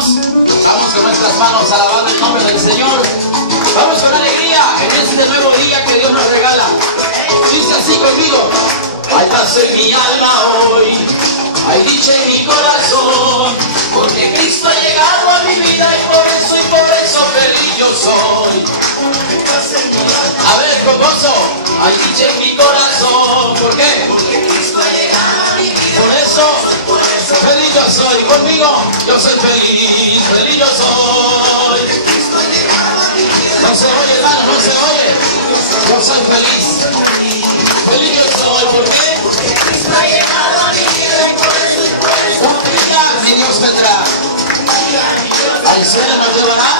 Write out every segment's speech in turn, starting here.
hermanos. Vamos con nuestras manos alabando el nombre del Señor. Vamos con alegría en este nuevo día que Dios nos regala. Dice así conmigo: hay paz en mi alma hoy, hay dicha en mi corazón, porque Cristo ha llegado a mi vida y por eso feliz yo soy. A ver, con gozo, hay dicha en mi corazón. ¿Por qué? Porque Cristo ha llegado a mi vida. Por eso feliz yo soy. Conmigo, yo soy feliz, feliz yo soy. No se oye, hermano, no se oye. Yo soy feliz, feliz yo soy. ¿Por qué? Porque Cristo ha llegado a mi vida y por eso. Un día mi Dios vendrá. Al cielo nos llevará.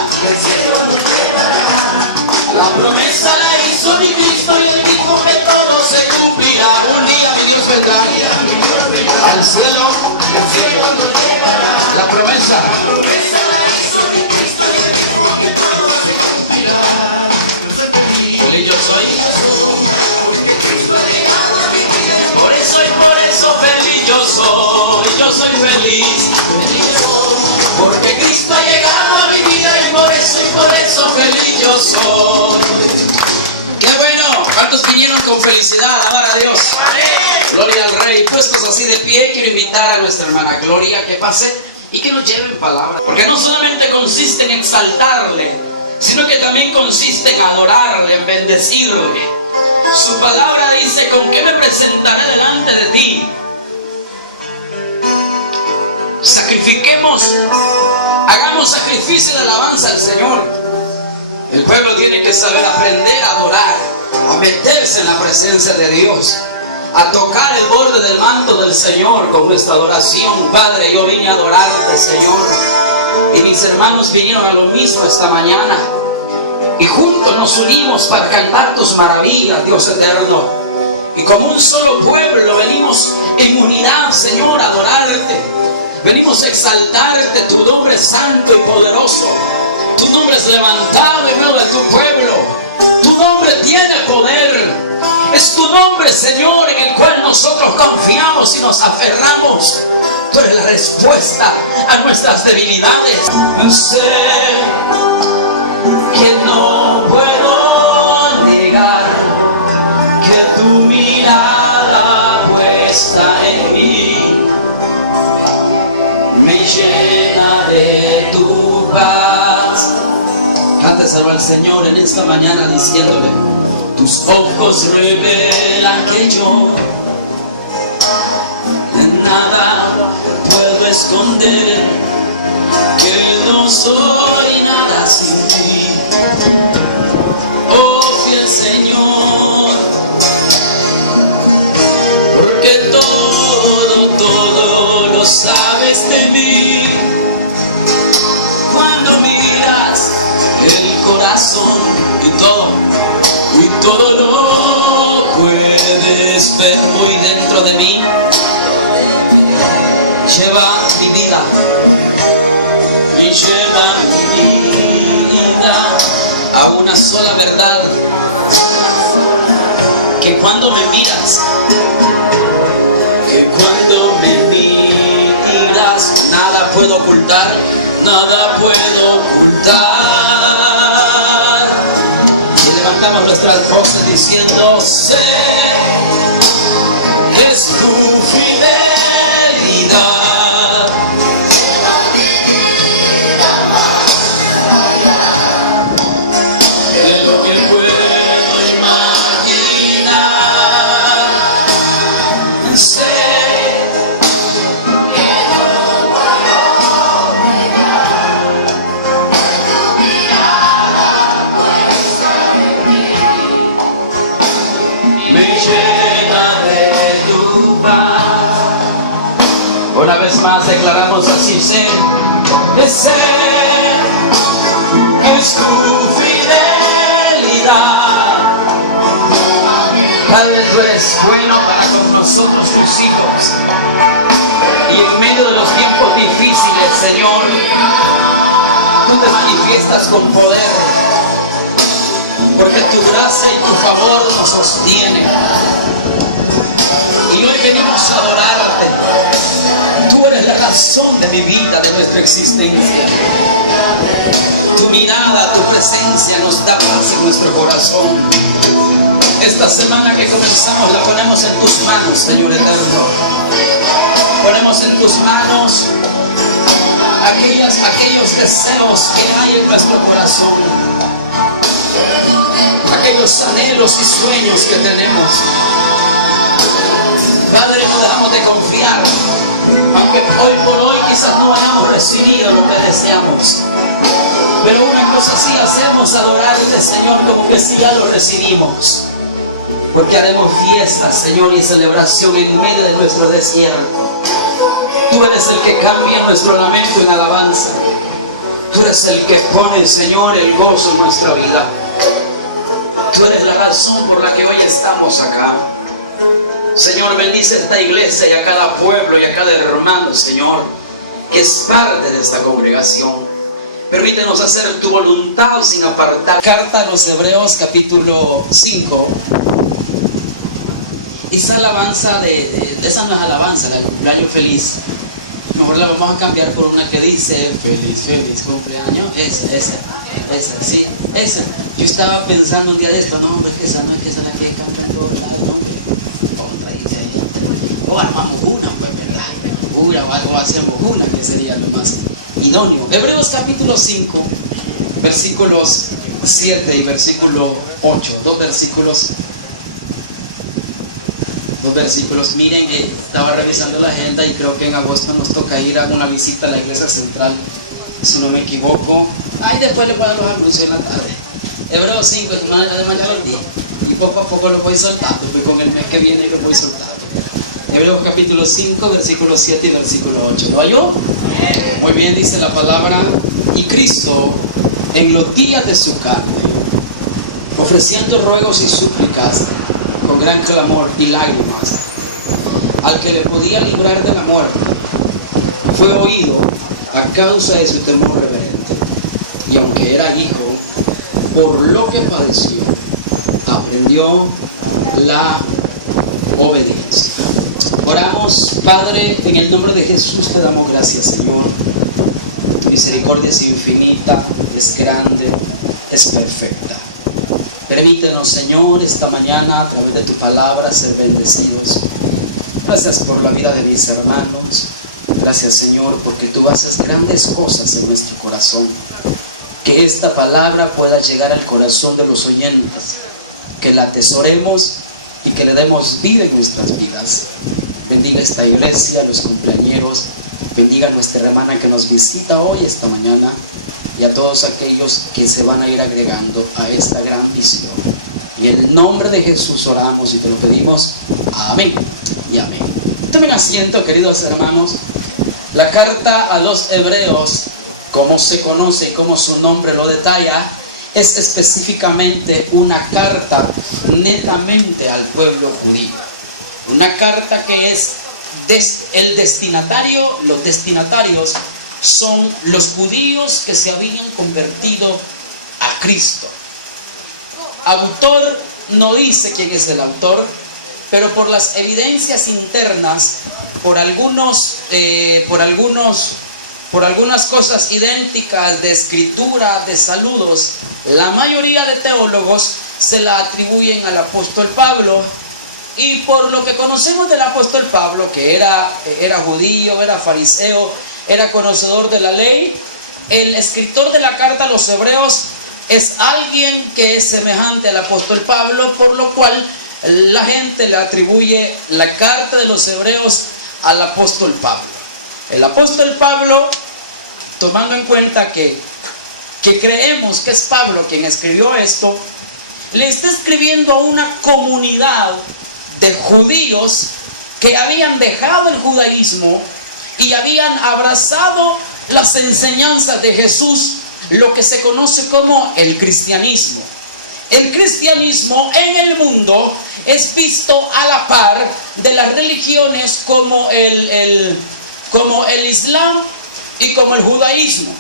La promesa la hizo mi Cristo y él dijo que todo se cumplirá. Un día mi Dios vendrá. Al cielo nos llevará. La promesa la hizo mi Cristo y él dijo que todo se cumplirá. Feliz yo soy. Por eso feliz yo soy. Yo soy feliz. Porque Cristo ha llegado a mi vida y por eso feliz yo soy. ¡Qué bueno! ¿Cuántos vinieron con felicidad a alabar a Dios? ¡Amén! Gloria al Rey. Puestos así de pie, quiero invitar a nuestra hermana Gloria que pase y que nos lleve palabra. Porque no solamente consiste en exaltarle, sino que también consiste en adorarle, en bendecirle. Su palabra dice: ¿con qué me presentaré delante de ti? Sacrifiquemos, hagamos sacrificio de alabanza al Señor. El pueblo tiene que saber aprender a adorar, a meterse en la presencia de Dios, a tocar el borde del manto del Señor con nuestra adoración. Padre, yo vine a adorarte, Señor, y mis hermanos vinieron a lo mismo esta mañana, y juntos nos unimos para cantar tus maravillas, Dios eterno, y como un solo pueblo venimos en unidad, Señor, a adorarte. Venimos a exaltarte, tu nombre es santo y poderoso. Tu nombre es levantado en medio de tu pueblo. Tu nombre tiene poder. Es tu nombre, Señor, en el cual nosotros confiamos y nos aferramos. Tú eres la respuesta a nuestras debilidades. Sé que no puedo negar que tu mirada puesta en mí llena de tu paz. Cánteselo al Señor en esta mañana diciéndole: tus ojos revelan que yo de nada puedo esconder, que no soy nada sin ti. Oh fiel Señor, porque todo lo sabes de mí. Cuando miras el corazón y todo lo puedes ver muy dentro de mí. Lleva mi vida y lleva mi vida a una sola verdad, que cuando me miras, nada puedo ocultar, nada puedo ocultar. Y levantamos nuestras voces diciendo: sé que es tu fidelidad. De lo que puedo imaginar. Sé una vez más declaramos así: sé que es tu fidelidad. Padre, tú eres bueno para con nosotros, tus hijos, y en medio de los tiempos difíciles, Señor, tú te manifiestas con poder, porque tu gracia y tu favor nos sostiene. Y hoy venimos Queremos adorarte. Tú eres la razón de mi vida, de nuestra existencia. Tu mirada, tu presencia nos da paz en nuestro corazón. Esta semana que comenzamos la ponemos en tus manos, Señor eterno. Ponemos en tus manos aquellos deseos que hay en nuestro corazón, aquellos anhelos y sueños que tenemos. Padre, no dejamos de confiar, aunque hoy por hoy quizás no hayamos recibido lo que deseamos, pero una cosa sí hacemos: adorarte, Señor, como que sí ya lo recibimos, porque haremos fiesta, Señor, y celebración en medio de nuestro desierto. Tú eres el que cambia nuestro lamento en alabanza. Tú eres el que pone, Señor, el gozo en nuestra vida. Tú eres la razón por la que hoy estamos acá. Señor, bendice esta iglesia y a cada pueblo y a cada hermano, Señor, que es parte de esta congregación. Permítenos hacer tu voluntad sin apartar. Carta a los Hebreos, capítulo 5. Esa alabanza esa no es alabanza, la de cumpleaños feliz. Mejor la vamos a cambiar por una que dice feliz cumpleaños. Esa, sí, esa. Yo estaba pensando un día de esto, no, hombre, que esa no es la que canta en todos lados, no, otra dice ahí. O armamos una, pues, ¿verdad? Una o algo, hacemos una, que sería lo más idóneo. Hebreos capítulo 5, versículos 7 y versículo 8, dos versículos. Miren, estaba revisando la agenda y creo que en agosto nos toca ir a una visita a la iglesia central, si no me equivoco. Después le ponen los anuncios en la tarde. Hebreos 5, además ya los di, y poco a poco lo voy soltando, pues con el mes que viene lo voy soltando. Hebreos capítulo 5, versículo 7 y versículo 8. ¿Lo halló? Muy bien, dice la palabra: y Cristo, en los días de su carne, ofreciendo ruegos y súplicas con gran clamor y lágrimas al que le podía librar de la muerte, fue oído a causa de su temor reverente, y aunque era hijo, por lo que padeció, aprendió la obediencia. Oramos. Padre, en el nombre de Jesús te damos gracias, Señor. Tu misericordia es infinita, es grande, es perfecta. Permítenos, Señor, esta mañana a través de tu palabra ser bendecidos. Gracias por la vida de mis hermanos. Gracias, Señor, porque tú haces grandes cosas en nuestro corazón. Que esta palabra pueda llegar al corazón de los oyentes, que la atesoremos y que le demos vida en nuestras vidas. Bendiga esta iglesia, los cumpleañeros, bendiga a nuestra hermana que nos visita hoy, esta mañana, y a todos aquellos que se van a ir agregando a esta gran misión. Y en el nombre de Jesús oramos y te lo pedimos. Amén y amén. Tomen asiento, queridos hermanos. La carta a los Hebreos, como se conoce y como su nombre lo detalla, es específicamente una carta netamente al pueblo judío. Una carta que es el destinatario, los destinatarios son los judíos que se habían convertido a Cristo. Autor no dice quién es el autor, pero por las evidencias internas, por algunas cosas idénticas de escritura, de saludos, la mayoría de teólogos se la atribuyen al apóstol Pablo. Y por lo que conocemos del apóstol Pablo, que era judío, era fariseo, era conocedor de la ley, el escritor de la carta a los Hebreos es alguien que es semejante al apóstol Pablo, por lo cual la gente le atribuye la carta de los Hebreos al apóstol Pablo. El apóstol Pablo, tomando en cuenta que creemos que es Pablo quien escribió esto, le está escribiendo a una comunidad de judíos que habían dejado el judaísmo y habían abrazado las enseñanzas de Jesús, lo que se conoce como el cristianismo. El cristianismo en el mundo es visto a la par de las religiones como el Islam y como el judaísmo.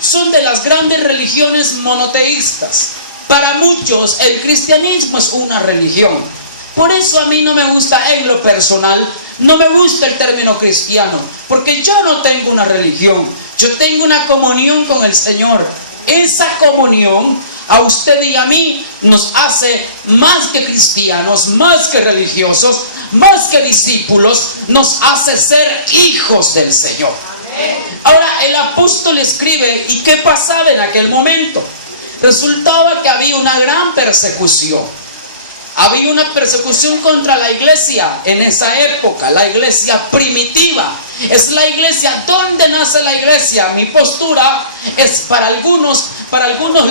Son de las grandes religiones monoteístas. Para muchos el cristianismo es una religión. Por eso a mí no me gusta en lo personal No me gusta el término cristiano, porque yo no tengo una religión, yo tengo una comunión con el Señor. Esa comunión a usted y a mí nos hace más que cristianos, más que religiosos, más que discípulos, nos hace ser hijos del Señor. Ahora el apóstol escribe, ¿y qué pasaba en aquel momento? Resultaba que había una gran persecución. Había una persecución contra la iglesia en esa época, la iglesia primitiva. Es la iglesia. ¿Dónde nace la iglesia? Mi postura es para algunos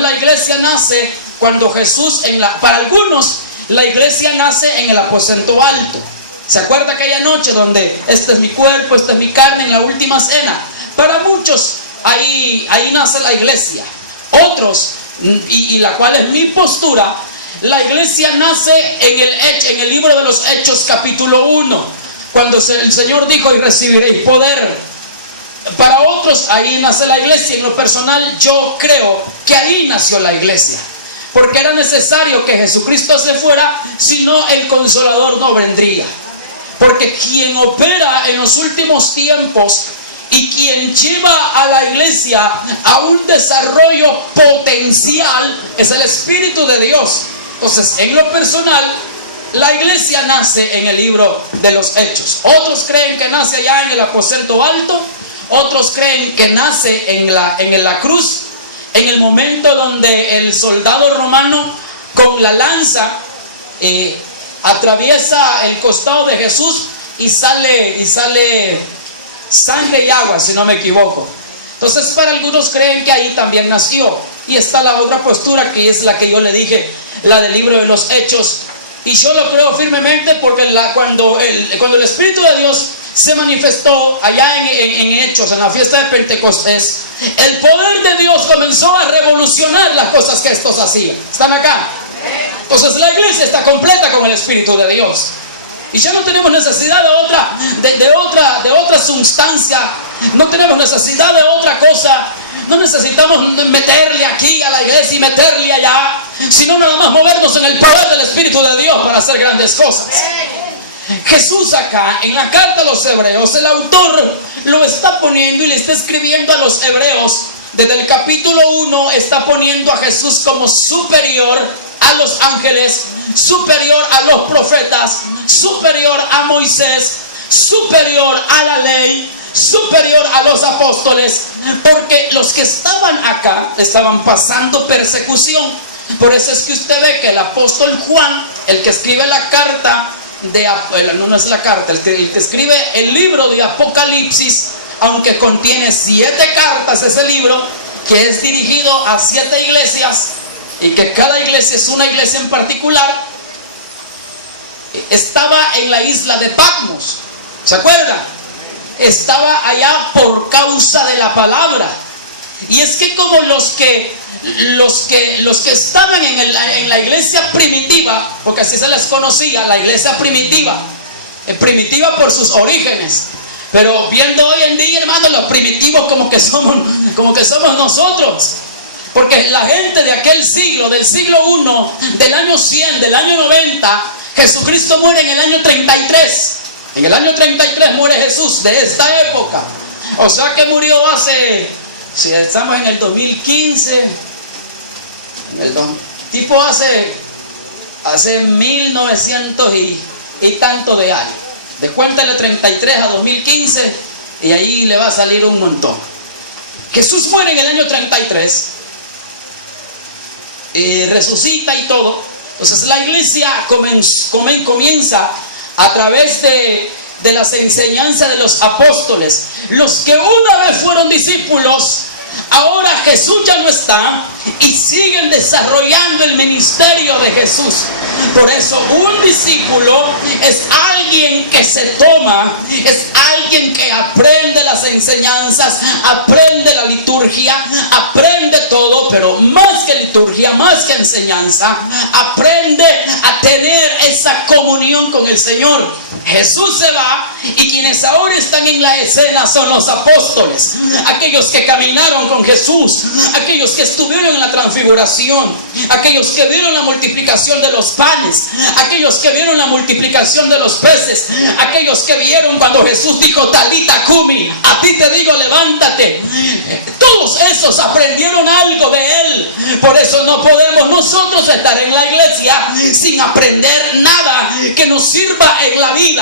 la iglesia nace cuando Jesús, para algunos la iglesia nace en el aposento alto. ¿Se acuerda aquella noche donde este es mi cuerpo, esta es mi carne en la última cena? Para muchos ahí nace la iglesia. Otros, y la cual es mi postura, la iglesia nace en el libro de los Hechos capítulo 1, cuando el Señor dijo: y recibiréis poder. Para otros ahí nace la iglesia. En lo personal yo creo que ahí nació la iglesia, porque era necesario que Jesucristo se fuera, si no el Consolador no vendría. Porque quien opera en los últimos tiempos y quien lleva a la iglesia a un desarrollo potencial es el Espíritu de Dios. Entonces, en lo personal, la iglesia nace en el libro de los Hechos. Otros creen que nace allá en el aposento alto. Otros creen que nace en la cruz, en el momento donde el soldado romano con la lanza atraviesa el costado de Jesús y sale sangre y agua, si no me equivoco. Entonces, para algunos creen que ahí también nació. Y está la otra postura, que es la que yo le dije, la del libro de los Hechos. Y yo lo creo firmemente, porque cuando el Espíritu de Dios se manifestó allá en Hechos, en la fiesta de Pentecostés, el poder de Dios comenzó a revolucionar las cosas que estos hacían. ¿Están acá? Entonces la iglesia está completa con el Espíritu de Dios. Y ya no tenemos necesidad de otra sustancia. No tenemos necesidad de otra cosa. No necesitamos meterle aquí a la iglesia y meterle allá, sino nada más movernos en el poder del Espíritu de Dios para hacer grandes cosas. Jesús acá, en la carta a los hebreos, el autor lo está poniendo y le está escribiendo a los hebreos. Desde el capítulo 1 está poniendo a Jesús como superior a los ángeles, superior a los profetas, superior a Moisés, superior a la ley, superior a los apóstoles, porque los que estaban acá estaban pasando persecución. Por eso es que usted ve que el apóstol Juan, el que escribe la carta el que escribe el libro de Apocalipsis, aunque contiene 7 cartas ese libro, que es dirigido a 7 iglesias, y que cada iglesia es una iglesia en particular, estaba en la isla de Patmos. ¿Se acuerda? Estaba allá por causa de la palabra. Y es que como los que estaban en la iglesia primitiva, porque así se les conocía, la iglesia primitiva, primitiva por sus orígenes, pero viendo hoy en día, hermanos, los primitivos como que somos nosotros, porque la gente de aquel siglo, del siglo 1, del año 100, del año 90, Jesucristo muere en el año 33. En el año 33 muere Jesús, de esta época. O sea que murió si estamos en el 2015, hace 1900 y tanto de años. Descuéntale 33 a 2015 y ahí le va a salir un montón. Jesús muere en el año 33, resucita y todo. Entonces la iglesia comienza a través de las enseñanzas de los apóstoles. Los que una vez fueron discípulos, ahora Jesús ya no está y siguen desarrollando el ministerio de Jesús. Por eso un discípulo es alguien que se toma, es alguien que aprende las enseñanzas, aprende la liturgia, aprende todo, pero más que liturgia, liturgia, más que enseñanza. Aprende a tener esa comunión con el Señor. Jesús se va y quienes ahora están en la escena son los apóstoles, aquellos que caminaron con Jesús, aquellos que estuvieron en la transfiguración, aquellos que vieron la multiplicación de los panes, aquellos que vieron la multiplicación de los peces, aquellos que vieron cuando Jesús dijo Talita Cumi, a ti te digo levántate. Todos esos aprendieron algo de Él. Por eso no podemos nosotros estar en la iglesia sin aprender nada que nos sirva en la vida.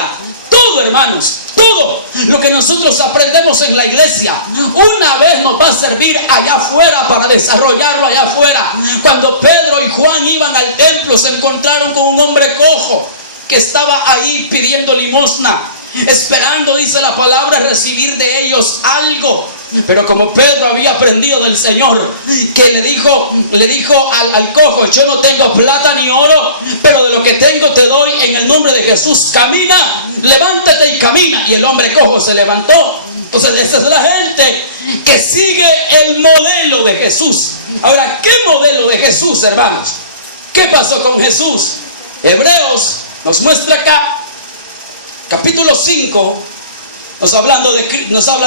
Todo, hermanos, todo lo que nosotros aprendemos en la iglesia una vez nos va a servir allá afuera, para desarrollarlo allá afuera. Cuando Pedro y Juan iban al templo, se encontraron con un hombre cojo que estaba ahí pidiendo limosna, esperando, dice la palabra, recibir de ellos algo. Pero como Pedro había aprendido del Señor, que le dijo al cojo: yo no tengo plata ni oro, pero de lo que tengo te doy en el nombre de Jesús. Camina, levántate y camina. Y el hombre cojo se levantó. Entonces esa es la gente que sigue el modelo de Jesús. Ahora, ¿qué modelo de Jesús, hermanos? ¿Qué pasó con Jesús? Hebreos nos muestra acá, capítulo 5, nos habla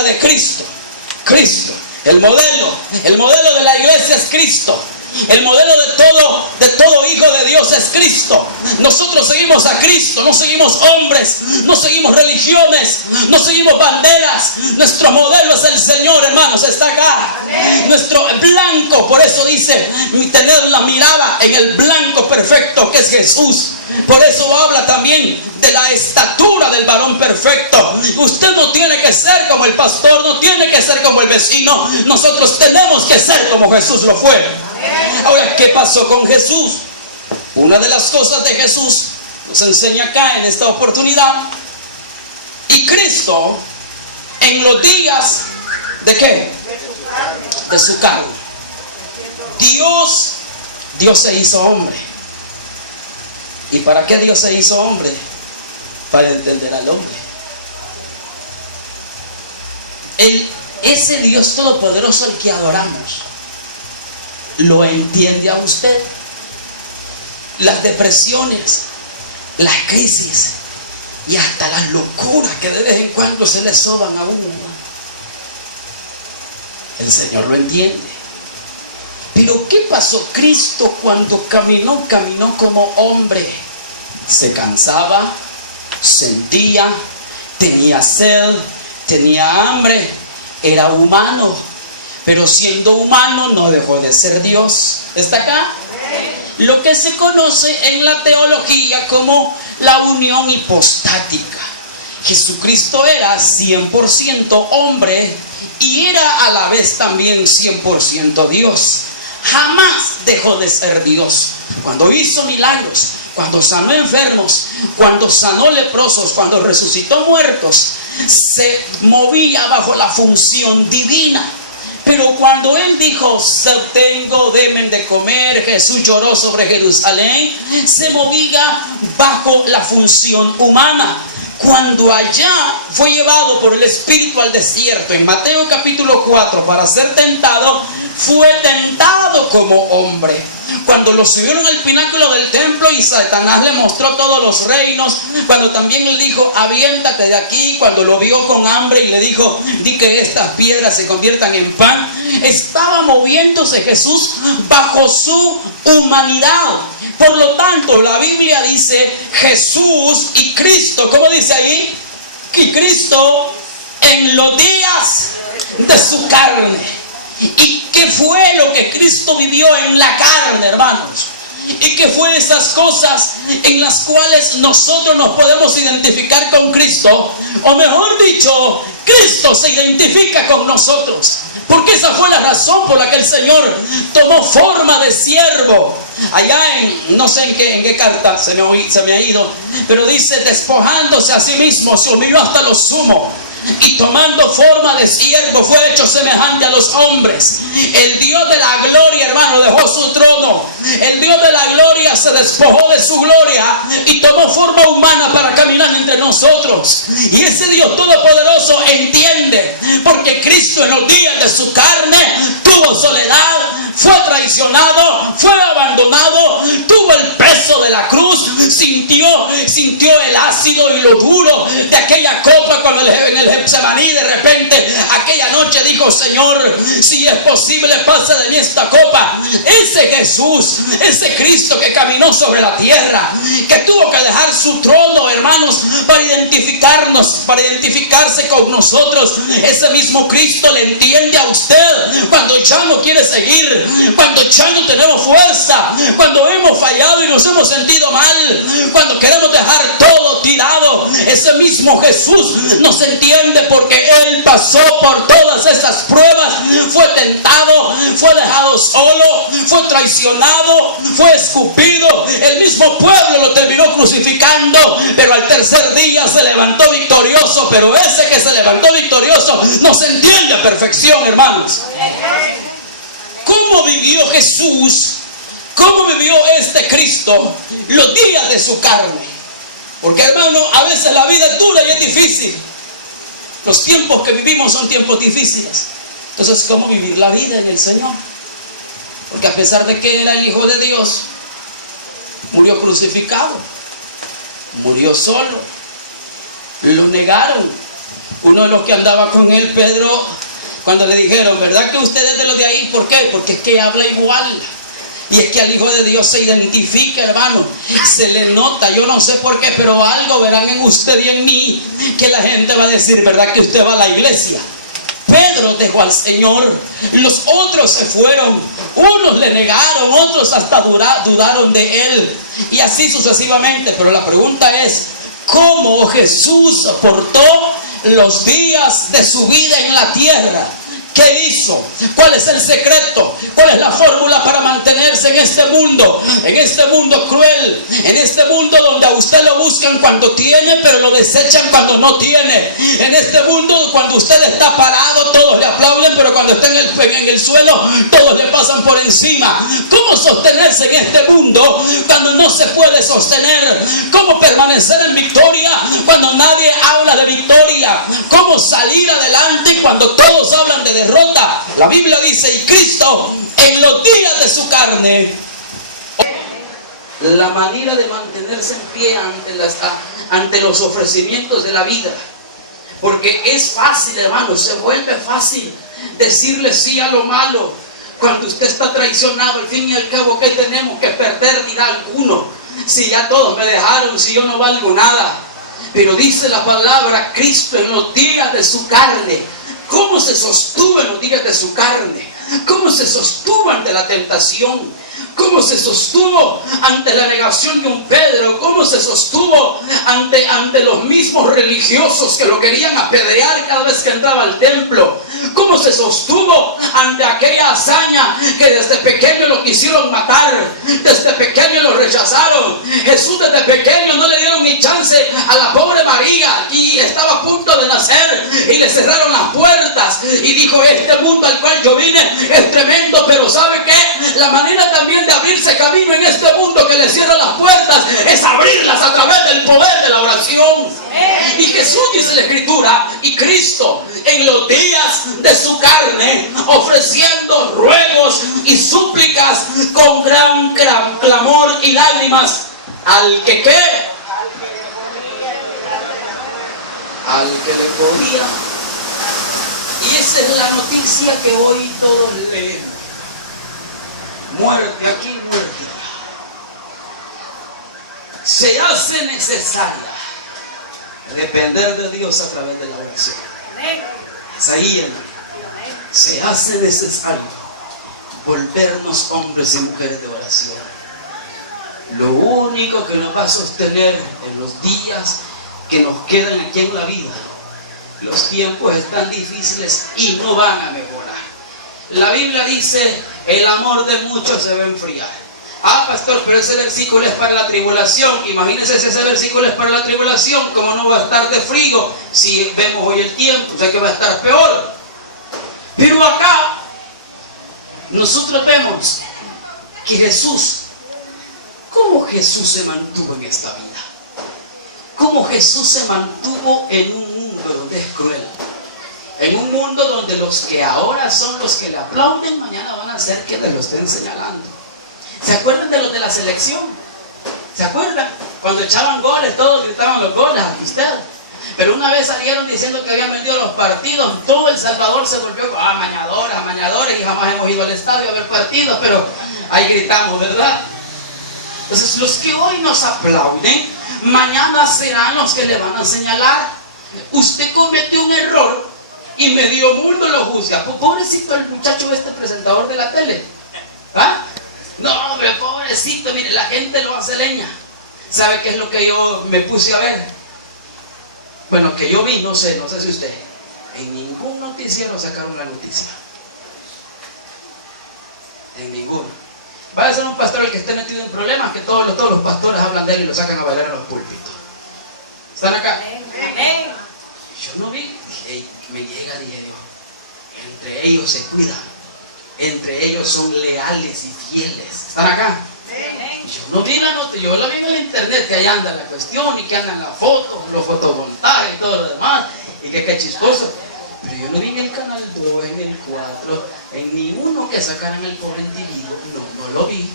de Cristo. Cristo, el modelo de la iglesia es Cristo. El modelo de todo hijo de Dios es Cristo. Nosotros seguimos a Cristo, no seguimos hombres, no seguimos religiones, no seguimos banderas. Nuestro modelo es el Señor, hermanos, está acá. Amén. Nuestro blanco, por eso dice, tener la mirada en el blanco perfecto que es Jesús. Por eso habla también de la estatura del varón perfecto. Usted no tiene que ser como el pastor, no tiene que ser como el vecino. Nosotros tenemos que ser como Jesús lo fue. Ahora, ¿qué pasó con Jesús? Una de las cosas de Jesús nos enseña acá en esta oportunidad. Y Cristo, en los días ¿de qué? De su carne. Dios se hizo hombre. ¿Y para qué Dios se hizo hombre? Para entender al hombre. Ese Dios todopoderoso al que adoramos, ¿lo entiende a usted? Las depresiones, las crisis y hasta las locuras que de vez en cuando se le soban a uno, el Señor lo entiende. Pero ¿qué pasó? Cristo cuando caminó como hombre. Se cansaba, sentía, tenía sed, tenía hambre, era humano. Pero siendo humano no dejó de ser Dios. ¿Está acá? Lo que se conoce en la teología como la unión hipostática. Jesucristo era 100% hombre y era a la vez también 100% Dios. Jamás dejó de ser Dios. Cuando hizo milagros, cuando sanó enfermos, cuando sanó leprosos, cuando resucitó muertos, se movía bajo la función divina. Pero cuando Él dijo, tengo, deben de comer, Jesús lloró sobre Jerusalén, se movía bajo la función humana. Cuando allá fue llevado por el Espíritu al desierto, en Mateo capítulo 4, para ser tentado, fue tentado como hombre. Cuando lo subieron al pináculo del templo y Satanás le mostró todos los reinos, cuando también le dijo, aviéntate de aquí, cuando lo vio con hambre y le dijo, di que estas piedras se conviertan en pan, estaba moviéndose Jesús bajo su humanidad. Por lo tanto, la Biblia dice Jesús y Cristo, ¿cómo dice ahí? Y Cristo en los días de su carne. ¿Y qué fue lo que Cristo vivió en la carne, hermanos? ¿Y qué fue esas cosas en las cuales nosotros nos podemos identificar con Cristo? O mejor dicho, Cristo se identifica con nosotros. Porque esa fue la razón por la que el Señor tomó forma de siervo. Allá no sé en qué carta se me ha ido, pero dice, despojándose a sí mismo, se humilló hasta lo sumo. Y tomando forma de siervo fue hecho semejante a los hombres. El Dios de la gloria, hermano, dejó su trono. El Dios de la gloria se despojó de su gloria y tomó forma humana para caminar entre nosotros. Y ese Dios todopoderoso entiende, porque Cristo en los días de su carne tuvo soledad, fue traicionado, fue abandonado, tuvo el peso de la cruz, sintió el ácido y lo duro de aquella copa cuando en el Getsemaní de repente aquella noche dijo: Señor, si es posible, pasa de mí esta copa. Ese Jesús, ese Cristo que caminó sobre la tierra, que tuvo que dejar su trono, hermanos, para identificarse con nosotros, ese mismo Cristo le entiende a usted cuando ya no quiere seguir, cuando ya no tenemos fuerza, cuando hemos fallado y nos hemos sentido mal, cuando queremos dejar todo tirado. Ese mismo Jesús nos entiende porque Él pasó por todas esas pruebas, fue tentado, fue dejado solo, fue traicionado, fue escupido. El mismo pueblo lo terminó crucificando, pero al tercer día se levantó victorioso. Pero ese que se levantó victorioso nos entiende a perfección, hermanos. ¿Cómo vivió Jesús? ¿Cómo vivió este Cristo los días de su carne? Porque, hermano, a veces la vida es dura y es difícil. Los tiempos que vivimos son tiempos difíciles. Entonces, ¿cómo vivir la vida en el Señor? Porque a pesar de que era el Hijo de Dios, murió crucificado, murió solo, lo negaron. Uno de los que andaba con él, Pedro, cuando le dijeron: ¿verdad que usted es de los de ahí? ¿Por qué? Porque es que habla igual. Y es que al Hijo de Dios se identifica, hermano, se le nota. Yo no sé por qué, pero algo verán en usted y en mí, que la gente va a decir: ¿verdad que usted va a la iglesia? Pedro dejó al Señor, los otros se fueron, unos le negaron, otros hasta dudaron de Él, y así sucesivamente. Pero la pregunta es: ¿cómo Jesús soportó los días de su vida en la tierra? ¿Qué hizo? ¿Cuál es el secreto? ¿Cuál es la fórmula para mantenerse en este mundo cruel, en este mundo donde a usted lo buscan cuando tiene, pero lo desechan cuando no tiene? En este mundo, cuando usted está parado, todos le aplauden, pero cuando está en el suelo, todos le pasan por encima. ¿Cómo sostenerse en este mundo cuando no se puede sostener? ¿Cómo permanecer en victoria cuando nadie habla de victoria? ¿Cómo salir adelante cuando todos hablan de derrota? La Biblia dice: y Cristo en los días de su carne. La manera de mantenerse en pie ante los ofrecimientos de la vida. Porque es fácil, hermano, se vuelve fácil decirle sí a lo malo. Cuando usted está traicionado, al fin y al cabo, ¿qué tenemos que perder? Dirá alguno: si ya todos me dejaron, si yo no valgo nada. Pero dice la palabra: Cristo en los días de su carne. ¿Cómo se sostuvo en los días de su carne? ¿Cómo se sostuvo ante la tentación? ¿Cómo se sostuvo ante la negación de un Pedro? ¿Cómo se sostuvo ante los mismos religiosos que lo querían apedrear cada vez que entraba al templo? ¿Cómo se sostuvo ante aquella hazaña que desde pequeño lo quisieron matar? Desde pequeño lo rechazaron. Jesús desde pequeño no le dieron ni chance a la pobre María, y estaba a punto de nacer y le cerraron las puertas y dijo: este mundo al cual yo vine es tremendo, pero ¿sabe qué? La manera también de abrirse camino en este mundo que le cierra las puertas es abrirlas a través del poder de la oración. Y Jesús, dice la Escritura, y Cristo en los días de su carne, ofreciendo ruegos y súplicas con gran clamor y lágrimas al que ¿qué? Al que le podía. Y esa es la noticia que hoy todos leen: muerte aquí, muerte allá. Se hace necesaria depender de Dios a través de la oración. Es ahí, hermano. Se hace necesario volvernos hombres y mujeres de oración. Lo único que nos va a sostener en los días que nos quedan aquí en la vida. Los tiempos están difíciles y no van a mejorar. La Biblia dice: el amor de muchos se va a enfriar. Ah, pastor, pero ese versículo es para la tribulación. Imagínense si ese versículo es para la tribulación, ¿cómo no va a estar de frío si vemos hoy el tiempo? O sea que va a estar peor. Pero acá nosotros vemos que Jesús, ¿cómo Jesús se mantuvo en esta vida? ¿Cómo Jesús se mantuvo en un mundo donde es cruel? En un mundo donde los que ahora son los que le aplauden, mañana van a ser quienes lo estén señalando. ¿Se acuerdan de los de la selección? ¿Se acuerdan? Cuando echaban goles, todos gritaban los goles, aquí usted. Pero una vez salieron diciendo que habían vendido los partidos, todo El Salvador se volvió amañadores, y jamás hemos ido al estadio a ver partidos, pero ahí gritamos, ¿verdad? Entonces los que hoy nos aplauden, mañana serán los que le van a señalar. Usted comete un error y medio mundo lo juzga. Pobrecito el muchacho presentador de la tele. ¿Ah? No, hombre, pobrecito, mire, la gente lo hace leña. ¿Sabe qué es lo que yo me puse a ver? Bueno, que yo vi, no sé si usted. En ningún noticiero sacaron la noticia. En ninguno. Va a ser un pastor el que esté metido en problemas, que todos los pastores hablan de él y lo sacan a bailar en los púlpitos. ¿Están acá? Amén. Yo no vi, dije, me llega, dije Dios, entre ellos se cuidan, entre ellos son leales y fieles. ¿Están acá? Yo no vi la noticia, yo la vi en el internet, que ahí anda la cuestión y que andan las fotos, los fotomontajes y todo lo demás, y que qué chistoso. Pero yo no vi en el canal 2, en el 4, en ninguno que sacaran el pobre individuo, no lo vi.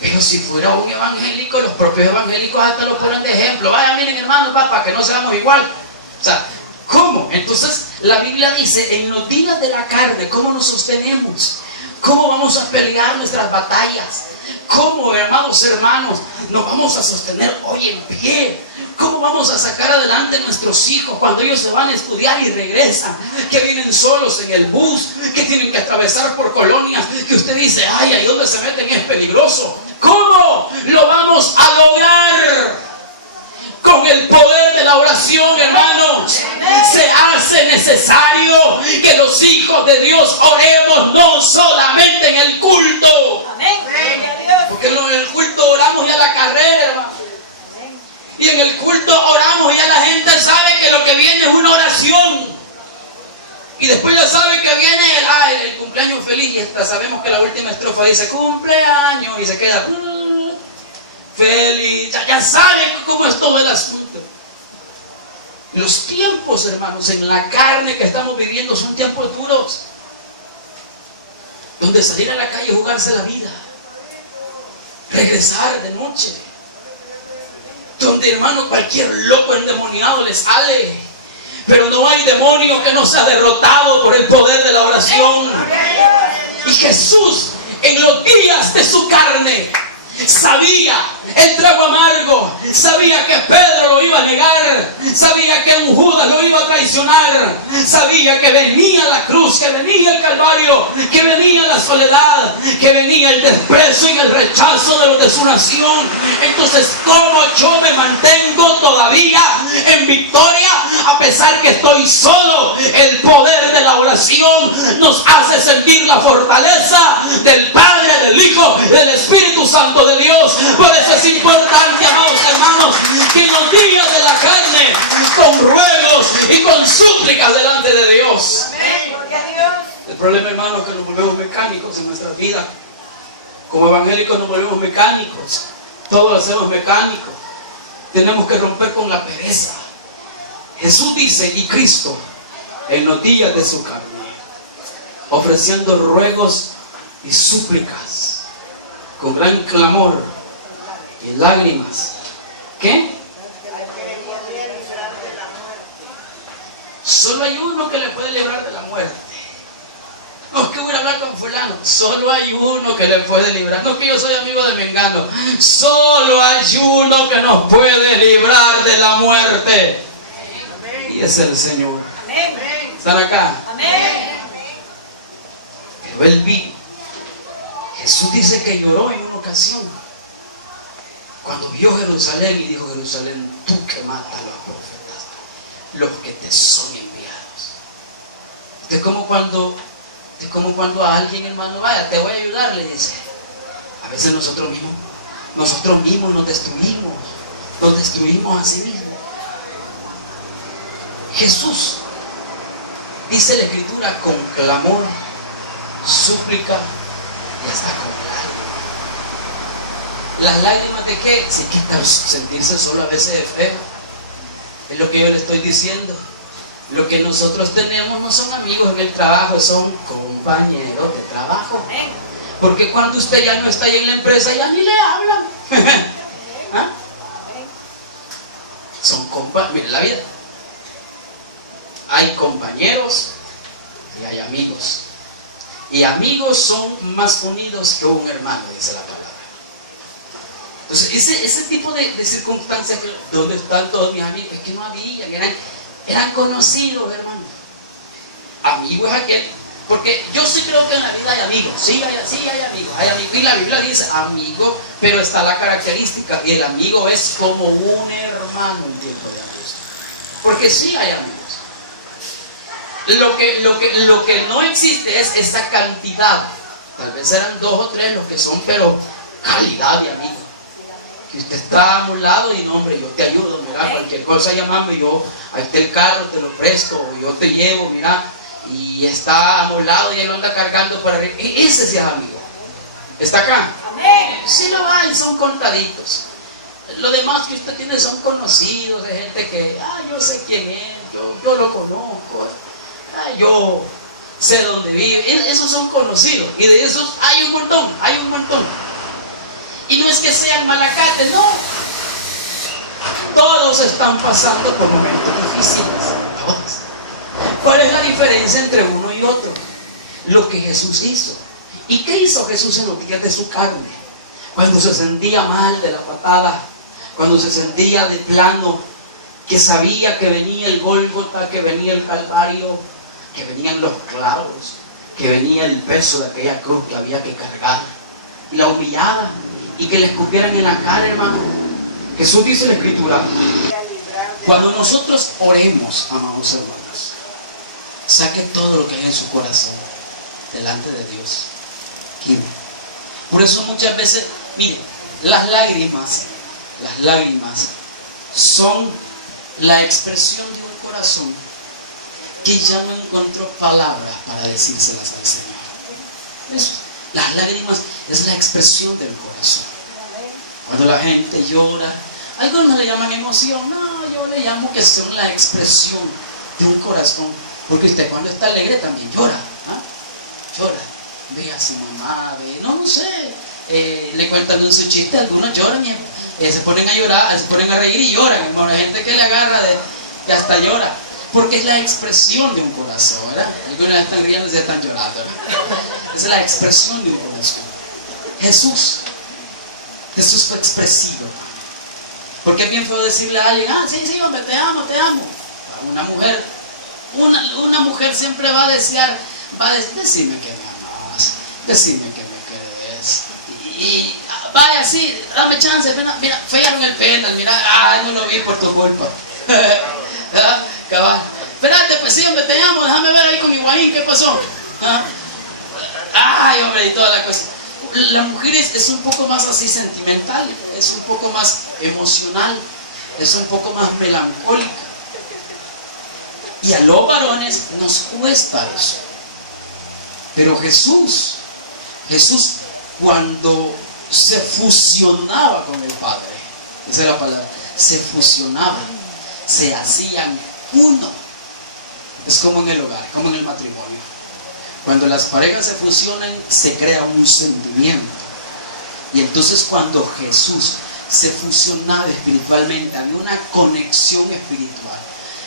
Pero si fuera un evangélico, los propios evangélicos hasta lo ponen de ejemplo. Vaya, miren hermanos, para que no seamos igual. O sea, ¿cómo? Entonces la Biblia dice, en los días de la carne, ¿cómo nos sostenemos? ¿Cómo vamos a pelear nuestras batallas? ¿Cómo, hermanos, nos vamos a sostener hoy en pie? ¿Cómo vamos a sacar adelante a nuestros hijos cuando ellos se van a estudiar y regresan? Que vienen solos en el bus, que tienen que atravesar por colonias, que usted dice, ay, ahí donde se meten es peligroso. ¿Cómo lo vamos a lograr? Con el poder de la oración, hermanos. Se hace necesario que los hijos de Dios oremos, no solamente en el culto. Porque en el culto oramos ya la carrera, hermano. Y en el culto oramos y ya la gente sabe que lo que viene es una oración. Y después ya sabe que viene el cumpleaños feliz. Y hasta sabemos que la última estrofa dice cumpleaños y se queda feliz. Ya sabe cómo es todo el asunto. Los tiempos, hermanos, en la carne que estamos viviendo son tiempos duros. Donde salir a la calle y jugarse la vida. Regresar de noche. Donde, hermano, cualquier loco endemoniado le sale. Pero no hay demonio que no sea derrotado por el poder de la oración. Y Jesús, en los días de su carne, sabía el trago amargo, sabía que Pedro lo iba a negar, sabía que un Judas lo iba a traicionar, sabía que venía la cruz, que venía el Calvario, que venía la soledad, que venía el desprecio y el rechazo de los de su nación. Entonces, ¿cómo yo me mantengo todavía en victoria a pesar que estoy solo? El poder de la oración nos hace sentir la fortaleza del Padre, del Hijo y del Espíritu Santo de Dios. Por eso es importante, amados hermanos, que en los días de la carne, con ruegos y con súplicas delante de Dios. El problema, hermanos, es que nos volvemos mecánicos en nuestras vidas. Como evangélicos nos volvemos mecánicos. Todo lo hacemos mecánico. Tenemos que romper con la pereza. Jesús dice, y Cristo, en los días de su carne, ofreciendo ruegos y súplicas, con gran clamor y lágrimas. ¿Qué? Solo hay uno que le puede librar de la muerte. No es que voy a hablar con fulano. Solo hay uno que le puede librar. No es que yo soy amigo de Mengano. Solo hay uno que nos puede librar de la muerte. Y es el Señor. ¿Están acá? Pero él vino. Jesús dice que lloró en una ocasión. Cuando vio Jerusalén y dijo, Jerusalén, tú que matas a los profetas, los que te son enviados. Es como cuando a alguien, hermano, vaya, te voy a ayudar, le dice. A veces nosotros mismos nos destruimos a sí mismos. Jesús, dice la Escritura, con clamor, súplica y hasta con lágrimas. ¿Las lágrimas de qué? Sí, que sentirse solo a veces es feo. Es lo que yo le estoy diciendo. Lo que nosotros tenemos no son amigos en el trabajo, son compañeros de trabajo. Porque cuando usted ya no está ahí en la empresa, ya ni le hablan. ¿Ah? Son compañeros. Mire la vida. Hay compañeros y hay amigos. Y amigos son más unidos que un hermano, dice la palabra. Entonces, ese tipo de circunstancias, ¿dónde están todos mis amigos? Es que no había, eran conocidos, hermano. Amigo es aquel, porque yo sí creo que en la vida hay amigos, sí hay amigos, y la Biblia dice amigo, pero está la característica, y el amigo es como un hermano en tiempo de angustia, porque sí hay amigos. Lo que no existe es esa cantidad, tal vez eran 2 o 3 los que son, pero calidad de amigos. Que usted está a un lado y no, hombre, yo te ayudo, mira, cualquier cosa llamame, yo, ahí está el carro, te lo presto, o yo te llevo, mira, y está a un lado y él lo anda cargando para arriba. Ese sí es amigo. ¿Está acá? Amén. Sí lo hay, son contaditos. Lo demás que usted tiene son conocidos, de gente que, yo sé quién es, yo lo conozco, yo sé dónde vive. Esos son conocidos, y de esos hay un montón. Y no es que sean malacates, no. Todos están pasando por momentos difíciles. Todos. ¿Cuál es la diferencia entre uno y otro? Lo que Jesús hizo. ¿Y qué hizo Jesús en los días de su carne? Cuando se sentía mal de la patada, cuando se sentía de plano, que sabía que venía el Gólgota, que venía el Calvario, que venían los clavos, que venía el peso de aquella cruz que había que cargar, y la humillaba, y que le escupieran en la cara, hermano. Jesús dice en la Escritura, cuando nosotros oremos, amados hermanos, saque todo lo que hay en su corazón delante de Dios. Por eso muchas veces, mire, las lágrimas son la expresión de un corazón que ya no encontró palabras para decírselas al Señor. Eso. Las lágrimas es la expresión del corazón. Cuando la gente llora, algunos le llaman emoción, no, yo le llamo que son la expresión de un corazón. Porque usted cuando está alegre también llora, llora, ve a su mamá, no sé, le cuentan un su chiste, algunos lloran y se ponen a llorar, se ponen a reír y lloran, hermano. Hay gente que le agarra y hasta llora, porque es la expresión de un corazón, ¿verdad? Algunos están riendo y se están llorando, ¿verdad? Es la expresión de un corazón. Jesús fue expresivo. Porque es bien feo decirle a alguien, sí, hombre, te amo. Una mujer siempre va a desear, decime que me amas, decime que me querés. Y vaya, sí, dame chance, mira, fallaron el penal, mira, no lo vi por tu culpa. Cabal. Espérate, pues sí, hombre, te amo, déjame ver ahí con Higuaín, ¿qué pasó? Ay, hombre, y toda la cosa. La mujer es un poco más así sentimental, es un poco más emocional, es un poco más melancólica. Y a los varones nos cuesta eso. Pero Jesús cuando se fusionaba con el Padre, esa es la palabra, se fusionaban, se hacían uno. Es como en el hogar, como en el matrimonio. Cuando las parejas se fusionan, se crea un sentimiento. Y entonces cuando Jesús se fusionaba espiritualmente, había una conexión espiritual.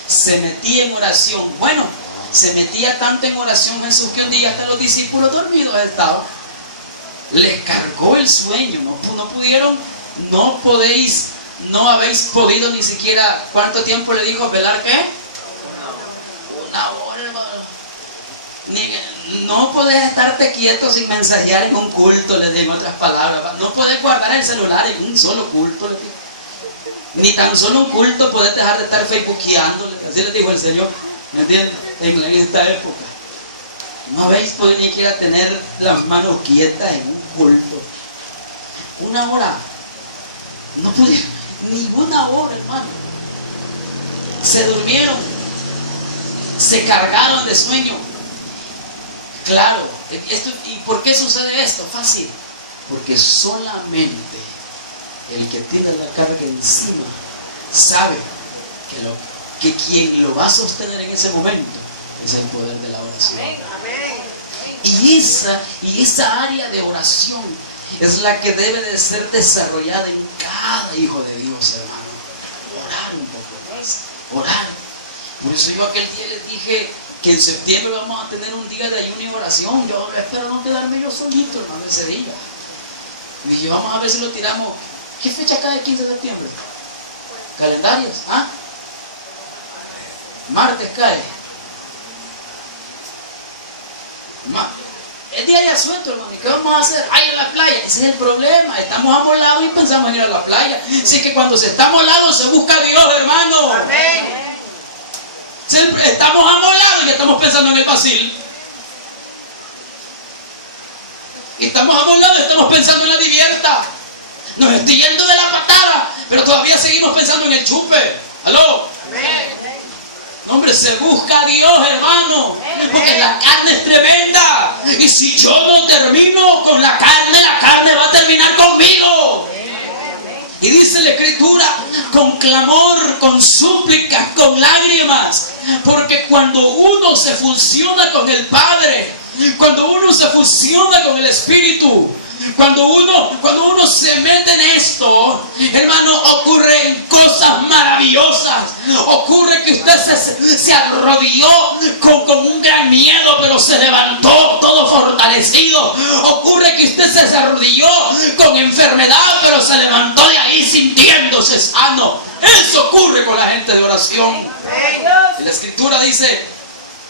Se metía en oración. Bueno, se metía tanto en oración Jesús que un día hasta los discípulos dormidos estaban. Les cargó el sueño. No habéis podido ni siquiera, ¿cuánto tiempo le dijo? ¿Velar qué? 1 hora, hermano. No podés estarte quieto sin mensajear en un culto, les digo en otras palabras. No podés guardar el celular en un solo culto, les digo. Ni tan solo un culto podés dejar de estar facebookeando, así les dijo el Señor, ¿me entiendes? En esta época. No habéis podido ni siquiera tener las manos quietas en un culto. 1 hora. No pudieron, ni 1 hora, hermano. Se durmieron. Se cargaron de sueño. Claro, ¿y por qué sucede esto? Fácil. Porque solamente el que tiene la carga encima sabe que quien lo va a sostener en ese momento es el poder de la oración. Y esa área de oración es la que debe de ser desarrollada en cada hijo de Dios, hermano. Orar un poco más, orar. Por eso yo aquel día les dije que en septiembre vamos a tener un día de ayuno y oración. Yo espero no quedarme yo solito, hermano, ese día. Y dije, vamos a ver si lo tiramos. ¿Qué fecha cae el 15 de septiembre? ¿Calendarios? ¿Ah? Martes cae. Es día de asueto, hermano. ¿Y qué vamos a hacer? Ay, en la playa. Ese es el problema. Estamos amolados y pensamos en ir a la playa. Así que cuando se está amolado se busca a Dios, hermano. Amén. Estamos amolados y estamos pensando en el Basil. Y estamos amolados y estamos pensando en la divierta. Nos estoy yendo de la patada, pero todavía seguimos pensando en el chupe. ¿Aló? Amén. Hombre, se busca a Dios, hermano, porque la carne es tremenda. Y si yo no termino con la carne va a terminar conmigo. Y dice la Escritura, con clamor, con súplicas, con lágrimas. Porque cuando uno se fusiona con el Padre, cuando uno se fusiona con el Espíritu, cuando uno se mete en esto, hermano, ocurren cosas maravillosas. Ocurre que usted se arrodilló con un gran miedo, pero se levantó todo fortalecido. Ocurre que usted se arrodilló con enfermedad, pero se levantó de ahí sintiéndose sano. Eso ocurre con la gente de oración. Y la Escritura dice,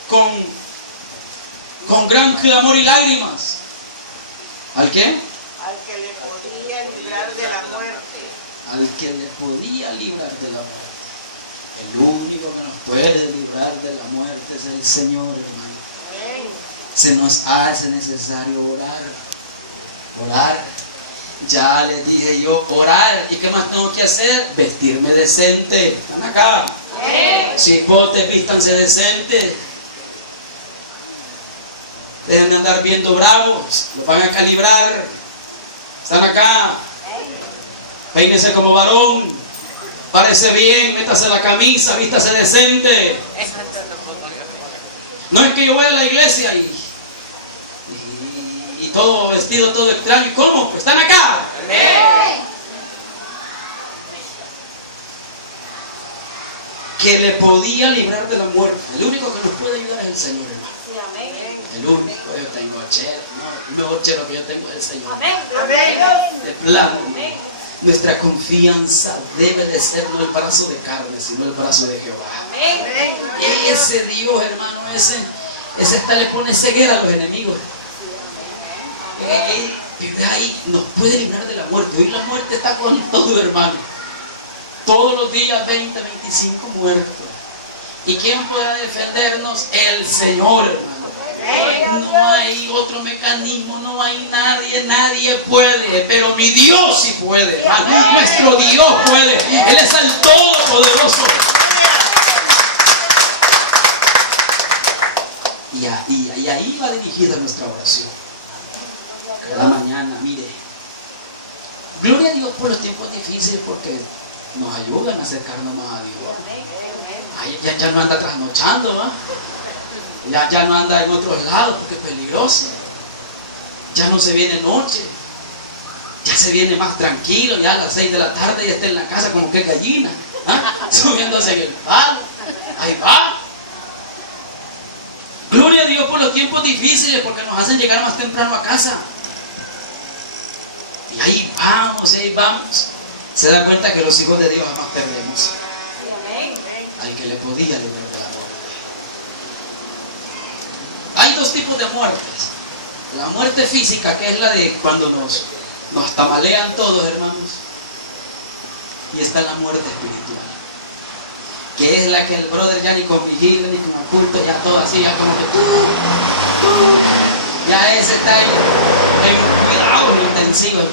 con gran clamor y lágrimas. ¿Al qué? Al que le podía librar de la muerte. Al que le podía librar de la muerte. El único que nos puede librar de la muerte es el Señor, hermano. Amén. Se nos hace necesario orar. Orar. Ya les dije yo, orar. ¿Y qué más tengo que hacer? Vestirme decente. ¿Están acá? Amén. Cipotes, vístanse decente. Dejen de andar viendo bravos, los van a calibrar. Están acá. Peínese como varón, párese bien, métase la camisa, vístase decente. No es que yo vaya a la iglesia y todo vestido, todo extraño. ¿Cómo? Están acá. Que le podía librar de la muerte. El único que nos puede ayudar es el Señor, hermano. El único, yo tengo a Chero, no, el mejor Chero que yo tengo es el Señor. Amén. De plano, nuestra confianza debe de ser no el brazo de carne, sino el brazo de Jehová. Amén. Ese Dios, hermano, ese hasta le pone ceguera a los enemigos. Desde ahí nos puede librar de la muerte. Hoy la muerte está con todo, hermano. Todos los días 20, 25 muertos. ¿Y quién podrá defendernos? El Señor, hermano. No hay otro mecanismo, no hay nadie puede, pero mi Dios sí puede, hermano. Nuestro Dios puede, Él es el Todopoderoso. Y ahí va dirigida nuestra oración. Cada mañana, mire, gloria a Dios por los tiempos difíciles, porque nos ayudan a acercarnos más a Dios. Ya no anda trasnochando, ¿no? Ya no anda en otros lados porque es peligroso. Ya no se viene noche. Ya se viene más tranquilo. Ya a las 6 de la tarde ya está en la casa como que gallina, subiéndose en el palo. Ahí va. Gloria a Dios por los tiempos difíciles, porque nos hacen llegar más temprano a casa. Y ahí vamos. Se da cuenta que los hijos de Dios jamás perdemos. Al que le podía librar de la muerte. Hay dos tipos de muertes. La muerte física, que es la de cuando nos tamalean todos, hermanos. Y está la muerte espiritual, que es la que el brother ya ni con vigilia, ni con oculto, ya todo así, ya como que ya ese está ahí en un cuidado intensivo.